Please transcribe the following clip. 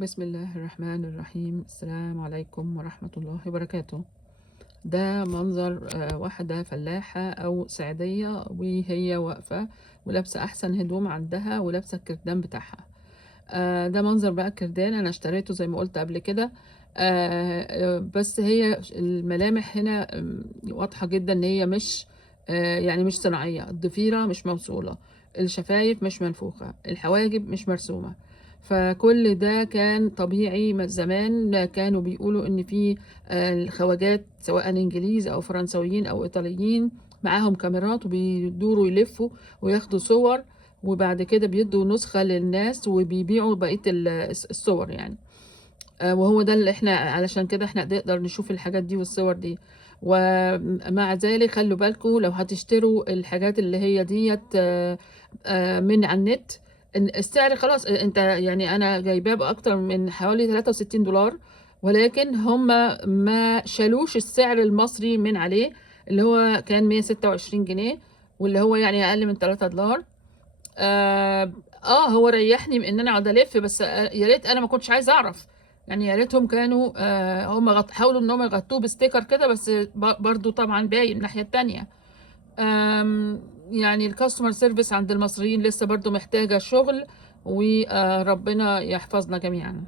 بسم الله الرحمن الرحيم. السلام عليكم ورحمة الله وبركاته. ده منظر واحدة فلاحة أو سعيدية وهي واقفة ولابسة أحسن هدوم عندها ولابسة الكردان بتاعها. ده منظر بقى الكردان، أنا اشتريته زي ما قلت قبل كده. بس هي الملامح هنا واضحة جدا إن هي مش يعني مش صناعية. الضفيرة مش موصولة، الشفايف مش منفوخة، الحواجب مش مرسومة. فكل ده كان طبيعي. زمان كانوا بيقولوا ان في الخواجات سواء انجليز او فرنسويين او ايطاليين معاهم كاميرات وبيدوروا يلفوا وياخدوا صور، وبعد كده بيدوا نسخة للناس وبيبيعوا بقية الصور يعني. وهو ده اللي احنا علشان كده احنا نقدر نشوف الحاجات دي والصور دي. ومع ذلك خلوا بالكم لو هتشتروا الحاجات اللي هي ديت من على النت، السعر خلاص. انت يعني انا جايباه باكتر من حوالي 63 دولار، ولكن هم ما شالوش السعر المصري من عليه اللي هو كان 126 جنيه، واللي هو يعني اقل من 3 دولار. اه. هو ريحني من ان انا اقعد الف، بس يا ريت انا ما كنتش عايزه اعرف. يعني يا ريتهم كانوا هم حاولوا ان هم يغطوه بستيكر كده، بس برضو طبعا باين الناحيه التانية. يعني الكاستمر سيرفيس عند المصريين لسه برضو محتاجه شغل، وربنا يحفظنا جميعا.